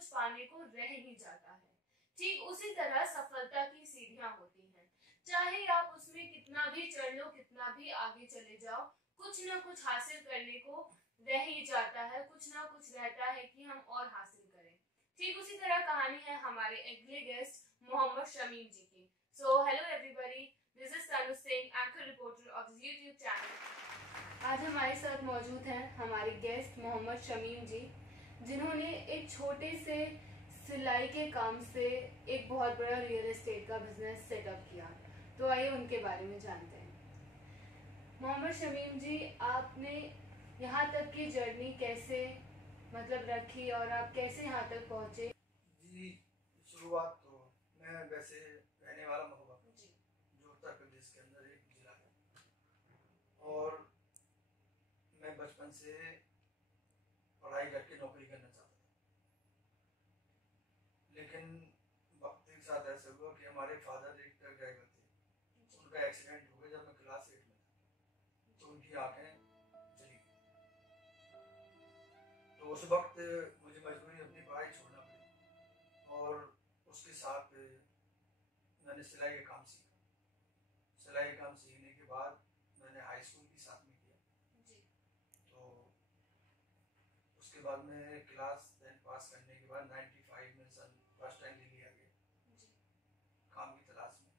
कुछ पाने को रह ही जाता है। ठीक उसी तरह सफलता की सीढ़ियां होती हैं, चाहे आप उसमें कितना भी चढ़ लो, कितना भी आगे चले जाओ, कुछ ना कुछ हासिल करने को रह ही जाता है, कुछ ना कुछ रहता है कि हम और हासिल करें। ठीक उसी तरह कहानी है हमारे अगले गेस्ट मोहम्मद शमीम जी की। So hello everybody, this is Tanu Singh, anchor reporter of this YouTube channel. आज हमारे साथ मौजूद हैं हमारे गेस्ट मोहम्मद शमीम जी, जिन्होंने एक छोटे से सिलाई के काम से एक बहुत बड़ा रियल एस्टेट का बिजनेस सेटअप किया। तो आइए उनके बारे में जानते हैं। मोहम्मद शमीम जी, आपने यहाँ तक की जर्नी कैसे रखी और आप कैसे यहाँ तक पहुँचे? जी, शुरुआत तो मैं वैसे रहने वाला महोबा जो उत्तर प्रदेश के अंदर एक जिला है, और मैं बचपन से पढ़ाई करके नौकरी करना चाहता था, लेकिन वक्त के साथ ऐसा हुआ कि हमारे फादर एक ट्रक ड्राइवर थे, उनका एक्सीडेंट हो गया जब मैं क्लास 8 में था, तो उनकी आंखें चली गई। तो उस वक्त मुझे मजबूरी अपनी पढ़ाई छोड़ना पड़ी, और उसके साथ मैंने सिलाई का काम सीखा। सिलाई का काम सीखने के बाद मैंने हाई स्कूल भी साथ में किया जी। तो उसके बाद में क्लास 10 पास करने के बाद 95 में सन फर्स्ट टाइम दिल्ली आ गया जी, काम की तलाश में,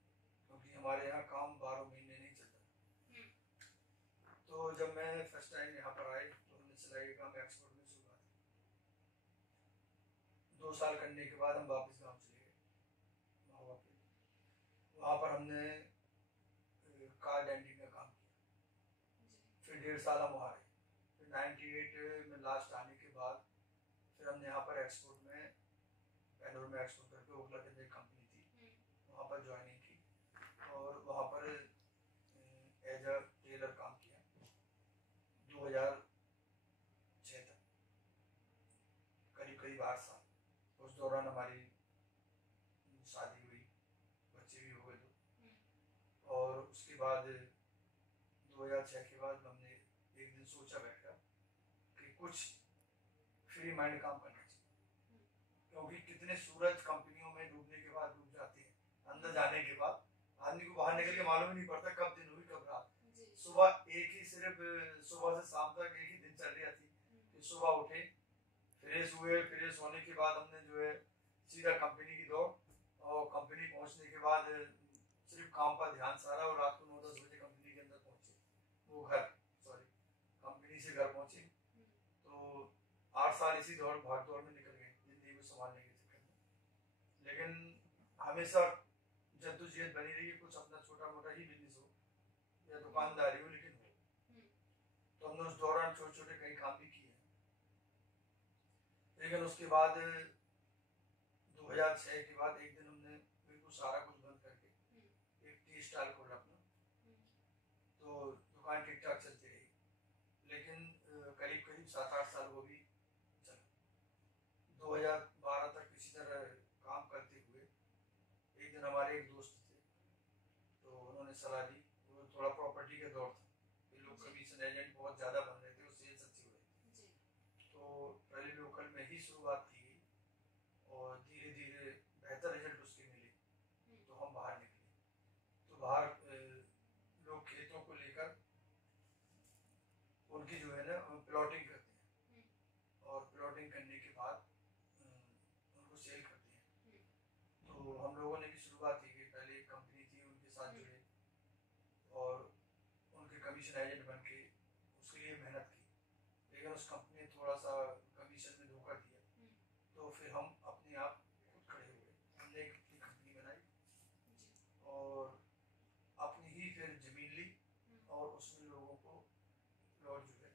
क्योंकि हमारे यहाँ काम 12 महीने नहीं चलता। तो जब मैं फर्स्ट टाइम यहाँ पर आए तो हमने सिलाई का काम एक्सपोर्ट में शुरुआत की। 2 साल करने के बाद हम वापस गाँव चले गए महोबा पे। वहाँ पर हमने कार डेंटिंग का काम किया, फिर 1.5 साल हम वहाँ रहे। फिर 98 में लास्ट आने के बाद फिर हमने यहाँ पर एक्सपोर्ट में, बेंगलोर में एक्सपोर्ट करके ओखला के अंदर एक कंपनी थी, वहाँ पर ज्वाइनिंग की, और वहाँ पर एज अ टेलर काम किया 2006 तक, करीब 8 साल। उस दौरान हमारी शादी हुई, बच्चे भी हो गए 2, और उसके बाद 2006 के बाद हमने एक दिन सोचा बैठा कि कुछ फ्री माइंड काम करना चाहिए, क्योंकि कितने सूरज कंपनियों में डूबने के बाद डूब जाते हैं, अंदर जाने के बाद आदमी को बाहर निकल के मालूम ही नहीं पड़ता कब दिन हुई कब रात। सुबह एक ही, सिर्फ सुबह से शाम तक एक ही दिनचर्या थी कि सुबह उठे, फ्रेश हुए, फ्रेश होने के बाद हमने जो है सीधा कंपनी की दौड़, और कंपनी पहुंचने के बाद सिर्फ काम पर ध्यान सारा, और रात को 9-10 बजे कंपनी के अंदर पहुंचे, वो कंपनी से घर पहुंचे। तो 8 साल इसी दौड़ भाग दौड़ में निकल गए जिंदगी को संभालने के चक्कर में, लेकिन हमेशा जद्दोजहद बनी रही, कुछ अपना छोटा मोटा ही बिजनेस हो या दुकानदारी हो, लेकिन हो। तो हमने उस दौरान छोटे छोटे कई काम भी किए, लेकिन उसके बाद 2006 के बाद एक दिन हमने बिल्कुल सारा कुछ बंद करके एक टी स्टॉल खोला अपना। तो दुकान ठीक ठाक चलती रही, लेकिन करीब 7-8 साल वो भी चला। 2012 तक इसी तरह काम करते हुए एक दिन हमारे एक दोस्त थे, तो उन्होंने सलाह दी, वो थोड़ा प्रॉपर्टी का दौर था, ये लोग कमीशन एजेंट बहुत ज़्यादा बन रहे थे और सेल्स अच्छी हो रही थी, तो पहले लोकल में ही शुरुआत की, और धीरे धीरे बेहतर रिजल्ट उसके मिले, तो हम बाहर निकले। तो बाहर लोग खेतों को लेकर उनकी जो है ना प्लॉटिंग करते हैं, और प्लॉटिंग करने के बाद उनको सेल करते हैं। तो हम लोगों ने भी शुरुआत की कि पहले एक कंपनी थी, उनके साथ जुड़े और उनके कमीशन एजेंट बन के उसके लिए मेहनत की, लेकिन उस कंपनी ने थोड़ा सा कमीशन में धोखा दिया, तो फिर हम अपने आप खुद खड़े हुए। हमने एक अपनी कंपनी बनाई, और अपनी ही फिर जमीन ली, और उसमें लोगों को प्लॉट जो है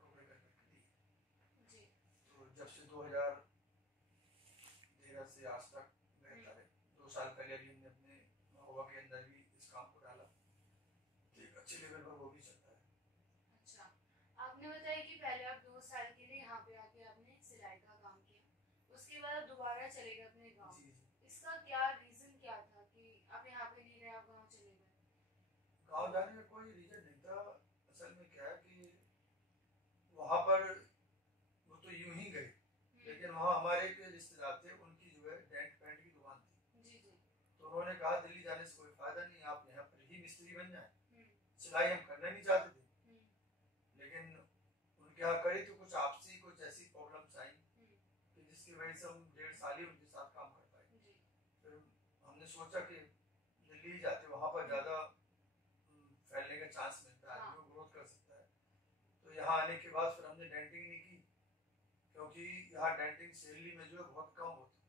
टुकड़े कर करके दिए। तो जब से 2013 से आज तक बेहतर है। 2 साल पहले भी हमने अपने महोबा के अंदर भी इस काम को डाला, एक अच्छे लेवल पर वो भी चलता है। अच्छा, आपने बताया कि पहले आप 2 साल के लिए यहाँ पे आके आपने सिलाई का काम किया, उसके बाद आप दोबारा चले गए अपने गाँव। इसका क्या रीजन क्या था कि आप यहाँ पे नहीं रहे, आप गाँव चले गए? गाँव जाने का कोई रीजन नहीं था। असल में क्या है कि वहाँ पर वो तो यूं ही गए, लेकिन वहाँ हमारे एक सेलिब्रिटी बन जाए। सिलाई हम करना नहीं चाहते थे, लेकिन उनके यहाँ करी तो कुछ आपसी कुछ ऐसी प्रॉब्लम्स आई कि जिसकी वजह से हम 1.5 साल ही उनके साथ काम कर पाए। फिर हमने सोचा कि दिल्ली जाते, वहाँ पर ज़्यादा फैलने का चांस मिलता है, आदमी ग्रोथ कर सकता है। तो यहाँ आने के बाद फिर हमने डेंटिंग नहीं की, क्योंकि यहाँ डेंटिंग सैलरी में जो है बहुत कम होता,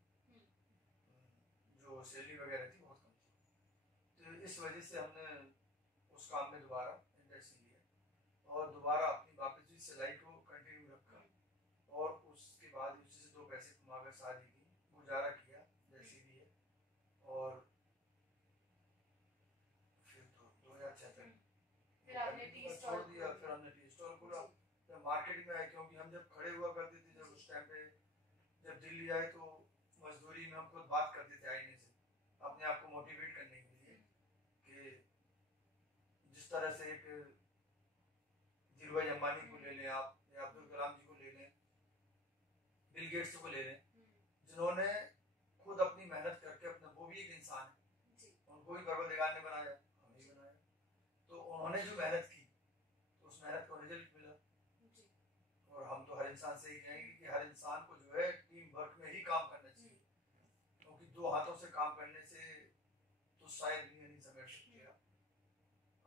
जो सैलरी वगैरह थी बहुत कम थी। तो इस वजह से हमने उस काम में दोबारा इंटरेस्ट लिया और दोबारा अपनी वापस भी सिलाई को कंटिन्यू रखा, और उसके बाद उसी से 2 पैसे कमाकर शादी की, गुजारा किया जैसे भी है। और फिर तो 2006 तक फिर आपने टी स्टॉल छोड़ दिया। फिर हमने टी स्टॉल खोला, फिर मार्केट में आए, क्योंकि हम जब खड़े हुआ करते थे, जब उस टाइम पे जब दिल्ली आए तो मजदूरी में हम खुद बात करते थे आईने से, अपने आप को मोटिवेट करने के लिए कि जिस तरह से एक धीरूभाई अंबानी को ले लें आप, या अब्दुल कलाम जी को ले लें, बिल गेट्स को ले लें, जिन्होंने खुद अपनी मेहनत करके अपना, वो भी एक इंसान है, उनको भी परवरदिगार ने बनाया, हमें भी बनाया, तो उन्होंने जो मेहनत की तो उस मेहनत को रिजल्ट मिला। और हम तो हर इंसान से ही कहेंगे कि हर इंसान को जो है टीम वर्क में ही काम करना चाहिए, क्योंकि 2 हाथों से काम करने से तो शायद दुनिया नहीं समझ सकती।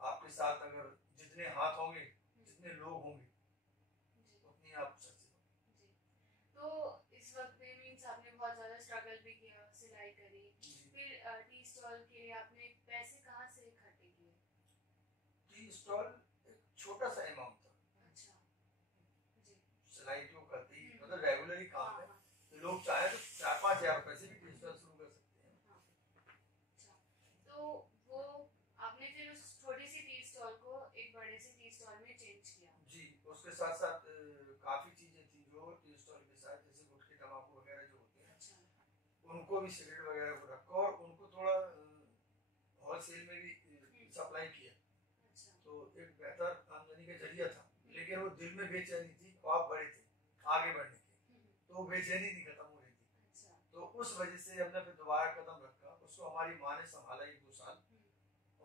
आपके साथ अगर जितने हाथ होंगे, जितने लोग होंगे, उतनी आप सक्सेस होंगे। तो इस वक्त में मींस आपने बहुत ज़्यादा स्ट्रगल भी किया, सिलाई करी, फिर टी स्टॉल के लिए आपने पैसे कहाँ से इकट्ठे किए? टी स्टॉल एक छोटा सा अमाउंट था। अच्छा जी। सिलाई तो करते ही मतलब रेगुलर ही काम है, तो लोग चाहे तो 4-5 हज़ार रुपए से भी टी स्टॉल शुरू कर सकते हैं। अच्छा, तो वो आपने फिर उस छोटी सी टी स्टॉल को एक बड़े से टी स्टॉल में चेंज किया? जी, उसके साथ साथ काफी चीजें थी जो टी स्टॉल के साथ, जैसे गुटखे तंबाकू वगैरह जो होते हैं, उनको भी, सिगरेट वगैरह को रखा और उनको थोड़ा होलसेल में भी सप्लाई किया। तो एक बेहतर आमदनी का जरिया था, लेकिन वो दिल में बेचैनी थी, ख्वाब बड़े थे आगे बढ़ने के, तो वो बेचैनी नहीं खत्म हो रही थी। तो उस वजह से हमने फिर दोबारा कदम रखा, उसको हमारी माँ ने संभाला 1-2 साल,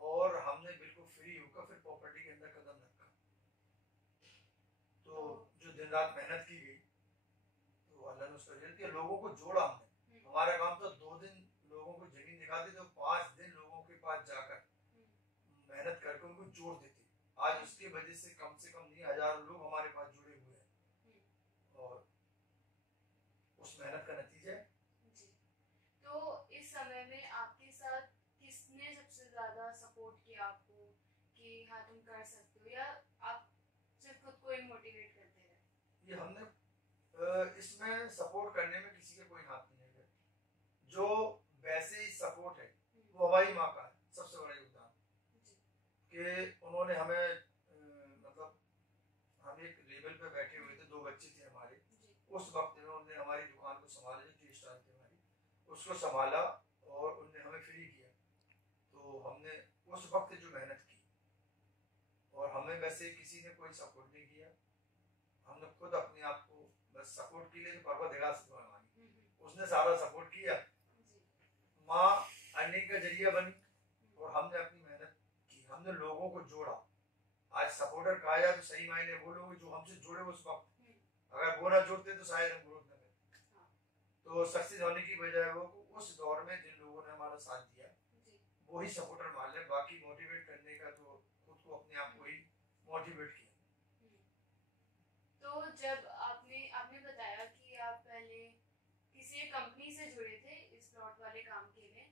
और हमने बिल्कुल फ्री होकर फिर प्रॉपर्टी के अंदर कदम रखा। तो जो दिन रात मेहनत की गई तो अल्लाह ने उसका रिजल्ट दिया। लोगों को जोड़ा हमने, हमारा काम था 2 दिन लोगों को जमीन दिखाते थे, 5 दिन लोगों के पास जाकर मेहनत करके उनको जोड़ देते। आज उसकी वजह से कम नहीं, हजारों लोग हमारे पास जुड़े हुए हैं, और उस मेहनत का नतीजा है। तो इस समय में आपके साथ किसने सबसे ज्यादा सपोर्ट किया आपको कि हाँ तुम कर सकते हो, या आप सिर्फ खुद को ही मोटिवेट करते रहे? ये हमने इसमें सपोर्ट करने में किसी के कोई हाथ नहीं है, जो वैसे ही सपोर्ट है वो हमारी माँ का है सबसे बड़ा योगदान, कि उन्होंने हमें मतलब हम एक लेवल पे बैठे हुए थे, 2 बच्चे थे हमारे, उस वक्त में उन्होंने हमारी दुकान को संभाला, जो टी स्टॉल थी हमारी, उसको संभाला और उनने हमें फ्री किया। तो हमने उस वक्त जो मेहनत की, और हमें वैसे किसी ने कोई सपोर्ट नहीं किया, हमने खुद अपने आप को बस सपोर्ट के लिए परवरदिगार से दुआ मांगी, उसने सारा सपोर्ट किया। माँ अर्निंग का जरिया बनी और हमने अपनी मेहनत की, हमने लोगों को जोड़ा। आज सपोर्टर कहा जाए तो सही मायने वो लोग जो हमसे जुड़े उस वक्त, अगर वो ना जुड़ते तो शायद हम ग्रोथ न करते। तो सक्सेस होने की बजाय वो उस दौर में जिन लोगों ने हमारा साथ दिया वो ही सपोर्टर मान ले, बाकी मोटिवेट करने का तो खुद को अपने आप को ही मोटिवेट किया। तो जब आपने बताया कि आप पहले किसी कंपनी से जुड़े थे इस प्लॉट वाले काम के लिए,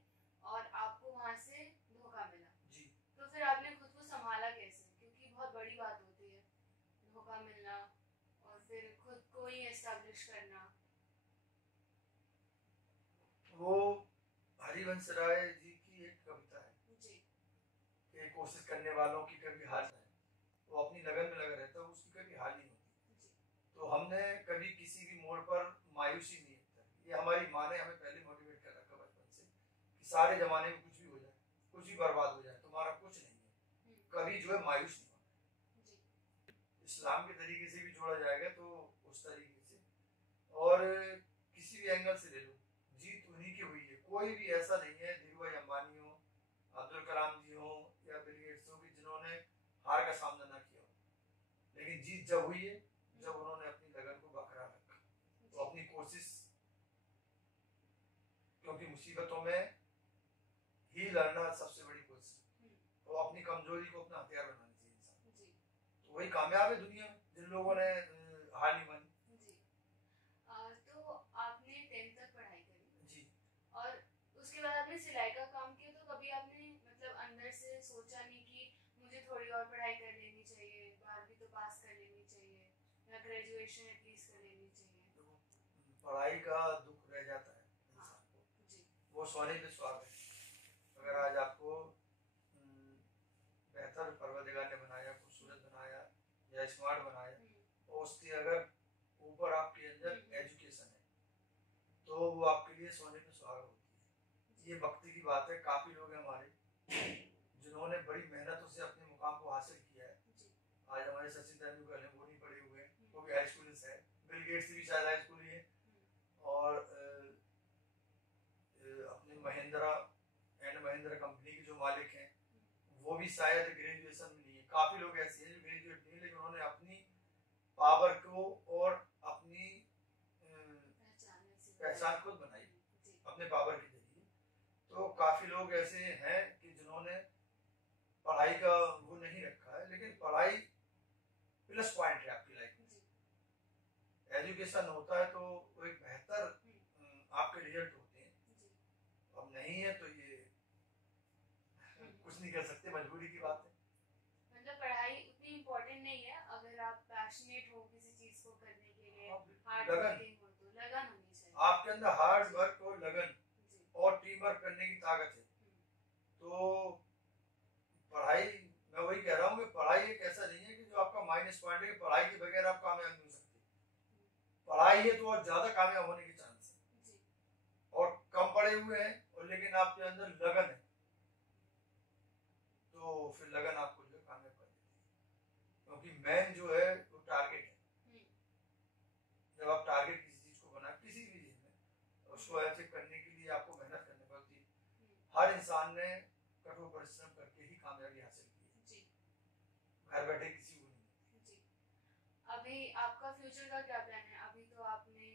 और आपको वहां से धोखा मिला जी, तो फिर आपने खुद को संभाला कैसे? क्योंकि बहुत बड़ी बात होती है धोखा मिलना और फिर खुद को ही एस्टैब्लिश करना। वो हरिवंश राय जी की एक कविता है जी। कि कोशिश करने वालों की कभी हार नहीं, वो अपनी लगन में लगा रहता है, उसकी कभी हार नहीं होती। तो हमने कभी किसी भी मोड़ पर मायूसी नहीं होता। ये हमारी माँ ने हमें पहले मोटिवेट कर रखा बचपन से कि सारे जमाने में कुछ भी हो जाए, कुछ भी बर्बाद हो जाए, तुम्हारा कुछ नहीं है, कभी जो है मायूस नहीं होना। इस्लाम के तरीके से भी जोड़ा जाएगा तो उस तरीके से, और किसी भी एंगल से ले लो, जीत उन्हीं की हुई है। कोई भी ऐसा नहीं है, धीरूभाई अंबानी हो, अब्दुल कलाम जी हो, या या बिल गेट्स हो कि जिन्होंने हार का सामना ना किया हो, लेकिन जीत जब हुई है जब उन्होंने अपनी लगन को बरकरार रखा, तो अपनी कोशिश, क्योंकि मुसीबतों में ही लड़ना सबसे बड़ी कोशिश, तो अपनी कमजोरी को अपना हथियार बनाना चाहिए इंसान, तो वही कामयाब है दुनिया में जिन लोगों ने हार नहीं मानी। तो आपने 10th तक पढ़ाई करी जी, और उसके बाद आपने सिलाई का काम किया, तो कभी आपने मतलब अंदर से सोचा नहीं कि मुझे थोड़ी और पढ़ाई कर लेनी चाहिए, 12वीं तो पास कर लेनी चाहिए या ग्रेजुएशन एटलीस्ट कर लेनी चाहिए? तो पढ़ाई का दुख रह जाता है हाँ, इंसान को, जी, वो सोने पे सुहागा है। अगर आज आपको बेहतर परवरदिगार ने बनाया, खूबसूरत बनाया या स्मार्ट बनाया, और उसकी अगर ऊपर आपके अंदर एजुकेशन है, तो वो आपके लिए सोने पे सुहागा होती है। ये वक्ती की बात है, काफी लोग हैं हमारे जिन्होंने बड़ी मेहनतों से अपने मुकाम को हासिल किया है। आज हमारे सचिन तेंदुलकर हैं, वो नहीं पढ़े हुए हैं, वो भी हाई स्कूल से है, बिल गेट्स भी शायद हाई स्कूल ही है, और अपने महिंद्रा एंड महिंद्रा कंपनी के जो मालिक हैं वो भी शायद ग्रेजुएशन में नहीं है। काफी लोग ऐसे हैं जो ग्रेजुएट नहीं है, लेकिन उन्होंने अपनी पावर को और अपनी पहचान खुद बनाई अपने पावर के जरिए। तो काफी लोग ऐसे हैं कि जिन्होंने पढ़ाई का वो नहीं रखा है, लेकिन पढ़ाई प्लस पॉइंट है आपकी लाइफ में। एजुकेशन होता है तो वो एक बेहतर आपके रिजल्ट होते हैं, अब नहीं है तो ये कुछ नहीं कर सकते, मजबूरी की बात है। मतलब पढ़ाई उतनी इम्पोर्टेंट नहीं है, अगर आप पैशनेट हो किसी चीज को करने के लिए, हार्ड वर्किंग हो, तो लगन होनी चाहिए आपके अंदर, हार्ड वर्क और लगन और टीम वर्क करने की ताकत है। तो पढ़ाई, मैं वही कह रहा हूँ कि पढ़ाई एक ऐसा नहीं है कि जो आपका माइनस पॉइंट है, पढ़ाई के बगैर आप कामयाब नहीं हो सकते। पढ़ाई है तो और ज्यादा कामयाब होने के चांस है, और कम पढ़े हुए हैं और लेकिन आपके अंदर लगन है, तो फिर लगन आपको जो कामयाब कर देती है, क्योंकि मेन जो है वो टारगेट है। जब आप टारगेट किसी चीज को बना, किसी भी चीज में उसको अचीव करने के लिए आपको मेहनत करनी पड़ती है। हर इंसान ने कठोर परिश्रम करके ही कामयाबी हासिल की है, घर बैठे किसी को नहीं। अभी आपका फ्यूचर का क्या प्लान है? अभी तो आपने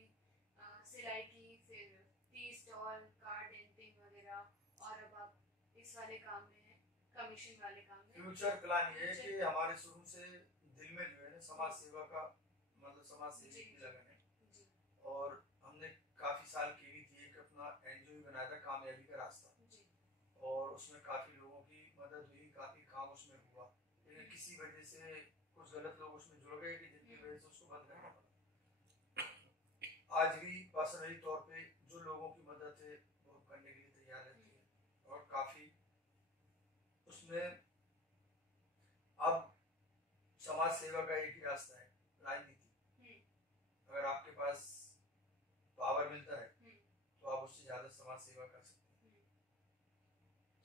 सिलाई की, फिर टी स्टॉल, कार्ड डेंटिंग वगैरह, और अब आप इस वाले काम में हैं, कमीशन वाले काम में। फ्यूचर प्लान ये है कि हमारे शुरू से दिल में जो है ना समाज सेवा का, मतलब समाज सेवी की लगन है, और हमने काफी साल की भी थी, एक अपना एनजीओ बनाया था कामयाबी का रास्ता, और उसमें काफी लोगों की मदद हुई, काफी काम उसमें हुआ, लेकिन किसी वजह से कुछ गलत लोग उसमें जुड़ गए कि जिनकी वजह से उसको बंद करना पड़ा। आज भी पर्सनली तौर पे जो लोगों की मदद है वो करने के लिए तैयार रहती है, और काफी उसमें अब समाज सेवा का एक ही रास्ता है, राजनीति। अगर आपके पास पावर मिलता है तो आप उससे ज्यादा समाज सेवा कर सकते हैं।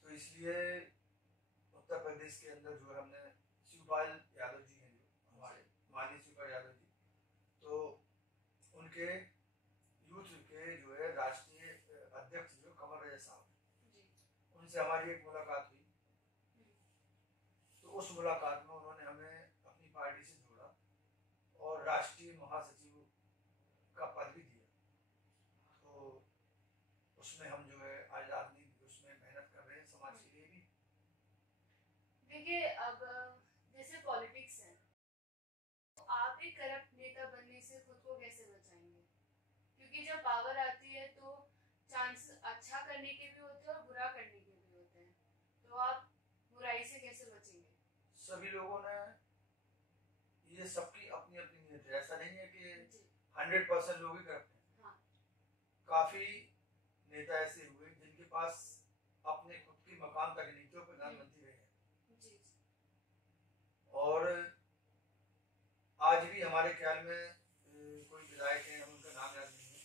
तो इसलिए उत्तर प्रदेश के अंदर जो हमने शिवपाल यादव जी हैं, जो हमारे माननीय शिवपाल यादव जी, तो उनके यूथ के जो है राष्ट्रीय अध्यक्ष जो कमर राजा साहब, उनसे हमारी एक मुलाकात हुई। तो उस मुलाकात में उन्होंने हमें अपनी पार्टी से जोड़ा और राष्ट्रीय महासचिव का पद भी दिया। तो उसमें हम जो है आज राजनीति उसमें मेहनत कर रहे हैं, समाज के लिए भी। देखिए, अब जैसे पॉलिटिक्स है, तो आप एक करप्ट नेता बनने से खुद को कैसे बचाएंगे? क्योंकि जब पावर आती है तो चांस अच्छा करने के भी होते हैं और बुरा करने के भी होते हैं, तो आप बुराई से कैसे बचेंगे? सभी लोगों ने, ये सबकी अपनी अपनी नीयत है, ऐसा नहीं है कि 100% लोग ही करप्ट हैं। हाँ। काफी नेता ऐसे हुए जिनके पास अपने खुद की मकान तक नहीं थे, वो प्रधानमंत्री रहे हैं, और आज भी हमारे ख्याल में कोई विधायक हैं, हम उनका नाम याद नहीं है,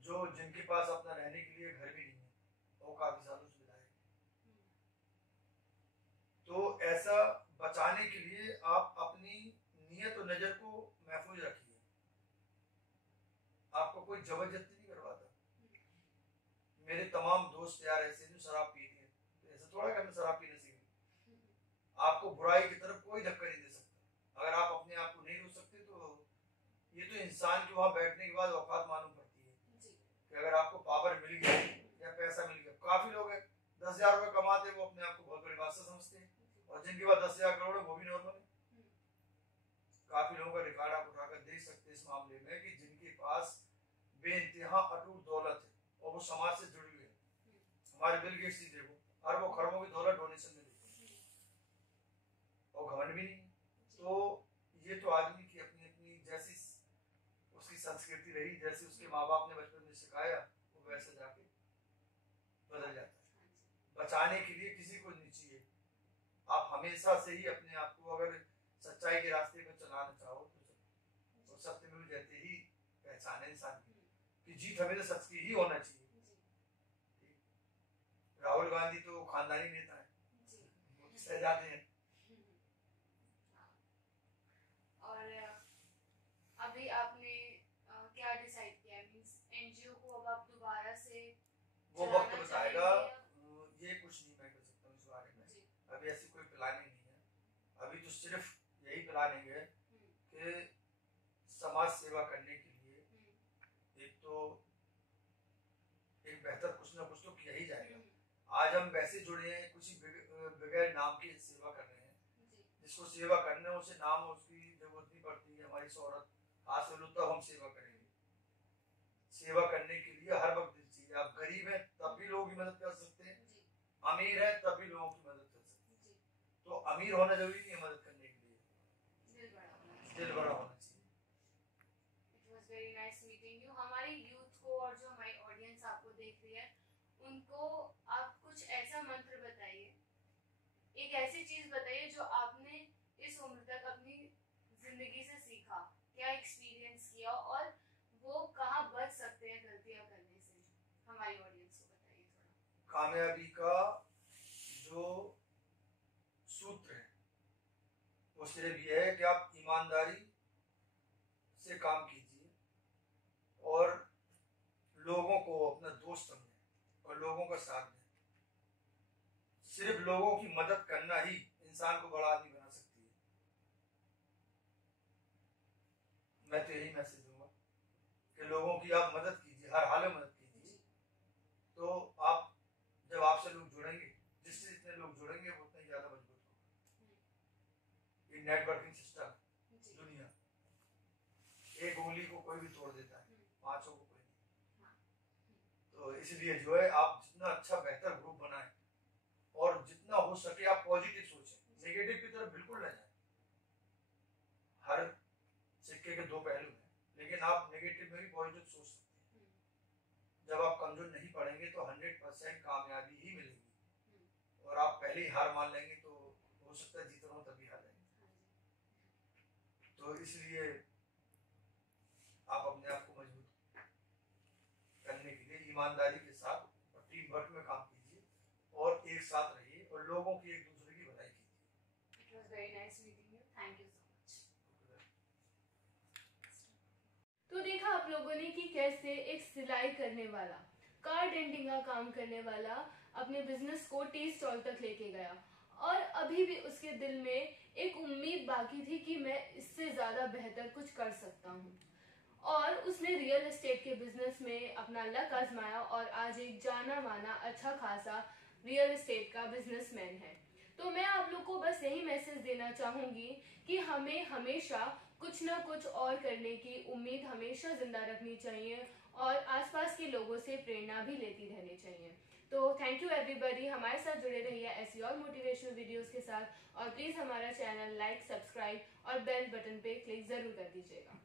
जो जिनके पास अपना रहने के लिए घर भी नहीं है, वो काफी सालों से विधायक हैं। तो ऐसा बचाने के लिए आप अपनी नियत और नजर को महफूज रखिए। आपको कोई जबरदस्ती नहीं करवाता। मेरे तमाम दोस्त यार ऐसे जो शराब पीते हैं, तो ऐसा थोड़ा कि हमें शराब पीने सीखनी, आपको बुराई की तरफ कोई धक्का नहीं दे सकता। अगर आप अपने आप को नहीं रोक सकते तो ये तो इंसान के वहां बैठने के बाद औकात मालूम पड़ती है कि अगर आपको पावर मिल गया या पैसा मिल गया। काफी लोग हैं 10,000 रुपए कमाते हैं, वो अपने आप को बहुत बड़ी बात से समझते हैं, और जिनके पास 10,000 करोड़ है वो भी नॉर्मल है। काफी लोगों का रिकॉर्ड आप उठाकर देख सकते हैं इस मामले में कि जिनके पास बेइंतहा अटूट दौलत है और वो समाज से जुड़ी हुई है। हमारे बिल गेट्स ही देखो, अरबों खरबों की दौलत डोनेशन में देते हैं और घमंड भी नहीं। तो ये तो आदमी की अपनी अपनी जैसी उसकी संस्कृति रही, जैसे उसके माँ बाप ने बचपन में सिखाया, वो वैसे जाके बदल जाता है। बचाने के लिए किसी को नहीं चाहिए, आप हमेशा से ही अपने आप को अगर सच्चाई के रास्ते पर चलाना चाहो तो सत्य में रहते ही पहचाने इंसान की जीत हमेशा सच की ही होना चाहिए। राहुल गांधी तो खानदानी नेता है, वो तो शहजादे हैं। और अभी आपने क्या डिसाइड किया, मींस एनजीओ को अब आप दोबारा से वो वक्त बताएगा, ये कुछ नहीं मैं कर सकता हूँ इस बारे में। अभी ऐसी कोई प्लानिंग नहीं है। अभी तो सिर्फ यही प्लानिंग है कि समाज सेवा करने के लिए एक तो एक बेहतर कुछ ना कुछ तो किया ही जाएगा। आज हम वैसे जुड़े हैं, कुछ बगैर नाम की सेवा कर रहे हैं। जिसको सेवा करने उसे नाम उसकी जरूरत नहीं पड़ती है। हमारी शोहरत हासिल हो तब हम सेवा करेंगे। सेवा करने के लिए हर वक्त दिल चाहिए। आप गरीब हैं तब भी लोगों की मदद कर सकते हैं, अमीर है तब भी लोगों की मदद कर सकते हैं। तो अमीर होना जरूरी नहीं है मदद करने के लिए, दिल बड़ा होना चाहिए। It was very nice meeting you. हमारी यूथ को और जो हमारी ऑडियंस आपको देख रही है उनको आप कुछ ऐसा मंत्र बताइए, एक ऐसी चीज बताइए जो आपने इस उम्र तक अपनी जिंदगी से सीखा, क्या एक्सपीरियंस किया और वो कहाँ बच सकते हैं गलतियां करने से। हमारी ऑडियंस को बताइए थोड़ा। कामयाबी का जो सूत्र है वो सिर्फ ये है कि आप ईमानदारी से काम कीजिए और लोगों को अपना दोस्त समझें और लोगों का साथ दें। सिर्फ लोगों की मदद करना ही इंसान को बड़ा आदमी बना सकती है। मैं तो यही मैसेज दूंगा कि लोगों की आप मदद कीजिए, हर हाल में मदद कीजिए। तो आप जब आपसे लोग जुड़ेंगे, जिससे जितने लोग जुड़ेंगे वो उतना ही ज्यादा मजबूत होगा। ये नेटवर्किंग सिस्टम दुनिया, एक उंगली को कोई भी तोड़ देता है, पांचों को कोई नहीं। तो इसलिए जो है आप जितना अच्छा बेहतर ग्रुप बनाएं और जितना हो सके आप पॉजिटिव सोचें, नेगेटिव की तरफ बिल्कुल न जाएं। हर सिक्के के दो पहलू हैं, लेकिन आप नेगेटिव में भी पॉजिटिव सोच सकते हैं। जब आप कमजोर नहीं पड़ेंगे तो 100% कामयाबी ही मिलेगी। और आप पहले ही हार मान लेंगे तो हो सकता है जीत रहा हूं तभी हार जाएंगे। तो इसलिए आप अपने आप को मजबूत करने के लिए ईमानदारी के साथ और टीम वर्क में काम कीजिए और एक साथ रहिए और लोगों की एक दूसरे की भलाई कीजिए। It was very nice meeting you. Thank you so much. तो देखा आप लोगों ने कि कैसे एक सिलाई करने वाला, कार डेंटिंग का काम करने वाला अपने बिजनेस को टी स्टॉल तक लेके गया और अभी भी उसके दिल में एक उम्मीद बाकी थी कि मैं इससे ज्यादा बेहतर कुछ कर सकता हूँ। और उसने रियल एस्टेट के बिजनेस में अपना लक आजमाया और आज एक जाना माना अच्छा खासा रियल एस्टेट का बिजनेसमैन है। तो मैं आप लोग को बस यही मैसेज देना चाहूंगी कि हमें हमेशा कुछ ना कुछ और करने की उम्मीद हमेशा जिंदा रखनी चाहिए और आसपास के लोगों से प्रेरणा भी लेती रहनी चाहिए। तो थैंक यू एवरीबॉडी, हमारे साथ जुड़े रहिए ऐसी और मोटिवेशनल वीडियोस के साथ और प्लीज हमारा चैनल लाइक, सब्सक्राइब और बेल बटन पे क्लिक जरूर कर दीजिएगा।